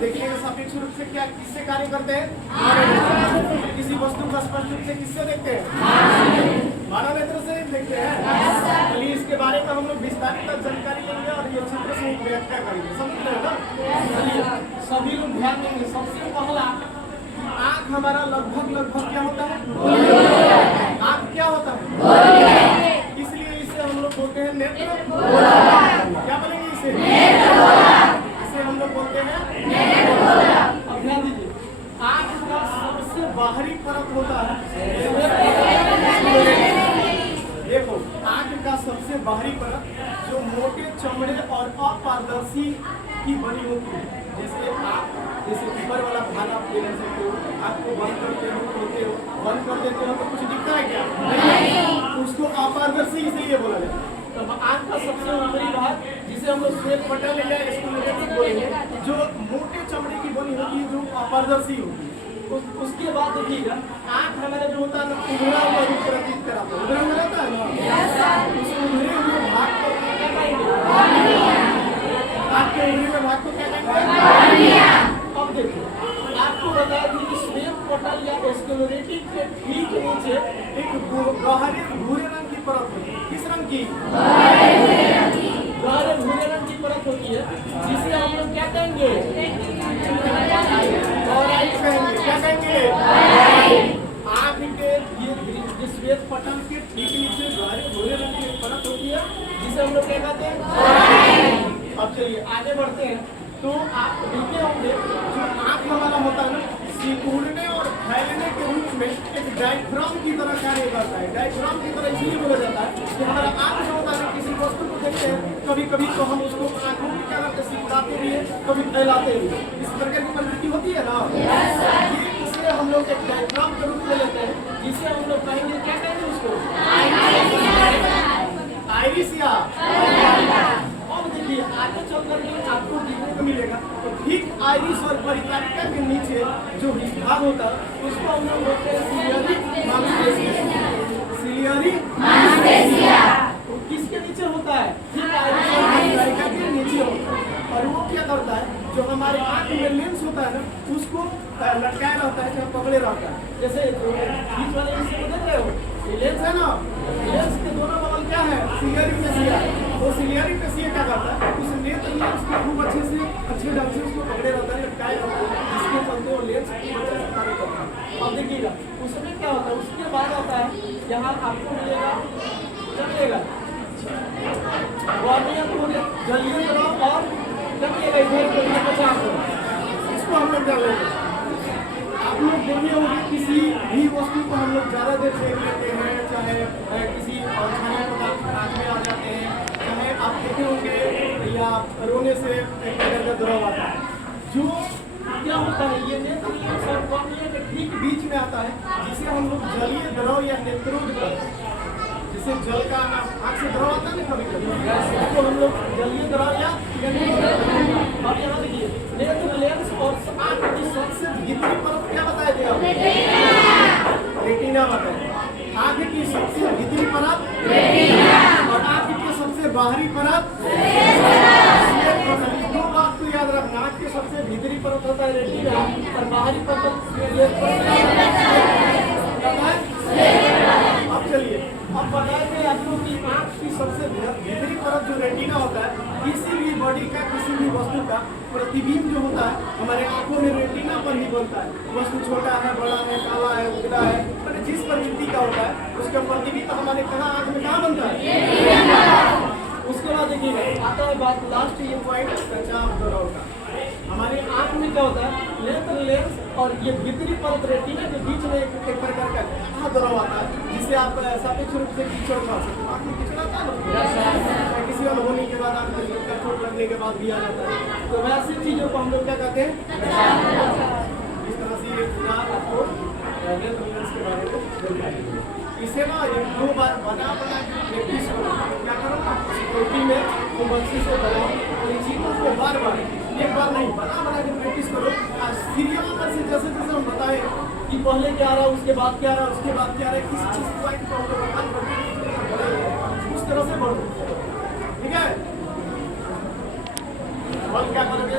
देखने के सापेक्ष रूप से क्या किससे कार्य करते हैं? किसी वस्तु का स्पष्ट रूप से किससे देखते हैं? मानव नेत्र से देखते हैं। चलिए इसके बारे में हम लोग विस्तारित जानकारी लेंगे और ये चित्र से व्याख्या करेंगे। समझ रहे हो ना? चलिए सभी लोग ध्यान देंगे। सबसे पहला आँख हमारा लगभग क्या होता है? आँख क्या होता है? इसलिए इसे हम लोग बोलते हैं नेत्र। क्या बोलेंगे इसे? इसे हम लोग बोलते हैं नेत्र। अब ध्यान दीजिए, आँख का सबसे बाहरी परत होता है, देखो आँख का सबसे बाहरी परत जो मोटे चमड़े और अपारदर्शी की बनी होती है। जैसे आप जैसे ऊपर वाला भाग आप ले सकते हो, आपको बंद करते हो, खोलते हो, बंद कर देते हो तो कुछ दिखता है क्या? नहीं। उसको अपारदर्शी इसलिए बोला जाता है। तो आँख का सबसे ऊपरी भाग जिसे हम लोग श्वेत पटल या स्क्लेरोटिक बोलेंगे, जो मोटे चमड़े की बनी होती है, जो अपारदर्शी होती है। उसके बाद देखिएगा आँख हमारा जो होता है ना, उभरा हुआ रूप प्रतीत कराता है। उभरा हुआ रहता है ना, उस उभरे हुए भाग को क्या कहेंगे? आपके उभरे हुए भाग को क्या कहेंगे? अब देखिए आपको बताया कि श्वेत पटल या स्क्लेरोटिक के ठीक नीचे एक गहरे भूरे रंग की परत होती है। किस रंग की? गहरे भूरे रंग की परत होती है, जिसे हम लोग क्या कहेंगे? कहेंगे। क्या कहेंगे? आँख के ये श्वेत पटल के ठीक नीचे गहरे भूरे रंग की परत होती है, जिसे हम लोग क्या कहते हैं? अब चलिए आगे बढ़ते हैं। तो आप देखे होंगे जो आँख हमारा होता है ना, सिकुड़ने और फैलने के रूप में एक डायफ्राम की तरह कार्य करता है। डायफ्राम की तरह इसलिए बोला जाता है कि हमारा आँख जो होता है किसी वस्तु को देखते हैं, कभी कभी तो हम उसको आँखों में क्या करते हैं? सिकुड़ाते भी है, कभी फैलाते भी है। इस प्रकार की प्रवृत्ति होती है ना, इसलिए हम लोग एक डायफ्राम के रूप में लेते हैं, जिसे हम लोग कहेंगे क्या कहेंगे उसको? आइरिसिया। अब देखिए आगे चल करके आपको देखने को मिलेगा तो ठीक आइरिस और परिचारिका के नीचे जो भाग होता है उसको हम लोग बोलते हैं सिलियरी मांसपेशिया। तो किसके नीचे होता है? ठीक आइरिस और परिचारिका के नीचे होता है। और वो क्या करता है, जो हमारे आँख में लेंस होता है ना, उसको लटकाया रहता है, जब पकड़े रहता है। जैसे बीच वाले इसको देख रहे हो, लेंस है ना, लेंस के दोनों बगल क्या है? Ciliary facie. वो सिलियरी पेशिया क्या करता है? उस नेत्र लेंस को खूब अच्छे ढंग से उसको पकड़े रहता है, लटकाए रहता है, जिसके चलते वो लेंस खूब अच्छे से कार्य करता है। अब देखिएगा उसमें क्या होता है, उसके बाद आता है यहाँ आपको मिलेगा चलिएगा जल्दी करो और चलिएगा इधर 50 इसको हम लोग कर लेंगे। आप लोग देखे होंगे किसी भी वस्तु को हम लोग ज़्यादा देर देख लेते हैं, चाहे किसी खाने पदार्थ आँख में आ जाते हैं, चाहे आप देखे होंगे या रोने से एक प्रकार का द्रव आता है। जो क्या होता है, ये नेत्र और कॉर्निया के ठीक बीच में आता है, जिसे हम लोग जलीय द्रव या नेत्रोद कहते हैं। जैसे जल का आँख से द्रव आता है ना कभी कभी, तो हम लोग जलीय द्रव या अब यहाँ देखिए नेत्र लेंस और आँख की सबसे भीतरी परत क्या बताया गया? रेटिना बताया। आँख की सबसे भीतरी परत और आँख की सबसे बाहरी परत। दो बात तो याद रखना, आँख की सबसे भीतरी परत होता है रेटिना और बाहरी परत। अब चलिए अब बताएंगे आपको कि आँख की सबसे भीतरी परत जो रेटिना होता है, किसी भी बॉडी का किसी भी वस्तु का प्रतिबिंब जो होता है हमारे आंखों में रेटिना पर ही बनता है। वस्तु छोटा है, बड़ा है, काला है, उजला है, पर जिस प्रकृति का होता है उसका प्रतिबिंब हमारे कहाँ आँख में कहाँ बनता है? उसके बाद देखिएगा आता है बात लास्ट ये पॉइंट पहचान द्रव का। हमारे आँख में क्या होता है? नेत्र लेंस और ये भीतरी परत रेटिना के बीच में एक प्रकार का द्रव आता है, जिसे आप सापेक्ष रूप से कीचड़ खा सकते हो। आँख में कीचड़ आता है, किसी का होने के बाद आँख में चोट लगने के बाद भी आ जाता है। तो वैसी चीजों को हम लोग क्या कहते हैं? इस तरह से ये पूरा आपको नेत्र लेंस के बारे में इसे ना एक 2 बार बना के प्रैक्टिस करो। क्या करो ना, रोटी में बंसी से बनाओ और इन चीज़ों को बार एक बार नहीं बना के प्रैक्टिस करो। और सीरियल नंबर से जैसे जैसे हम बताएं कि पहले क्या रहा, उसके बाद क्या रहा, उसके बाद क्या रहा, किस चीज़ पॉइंट को हम लोग उस तरह से बढ़ो। ठीक है, और क्या करोगे?